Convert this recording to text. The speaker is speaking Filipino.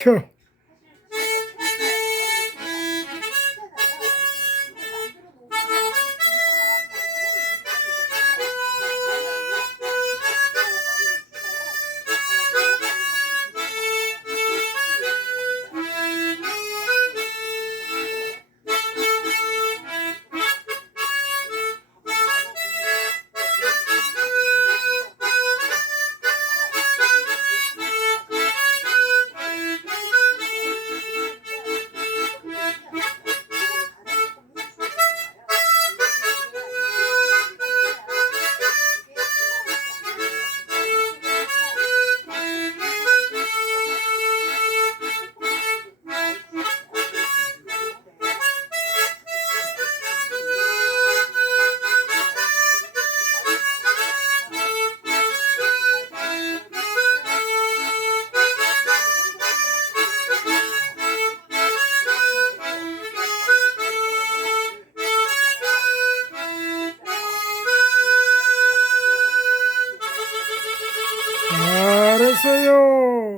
Sure. Para sa'yo!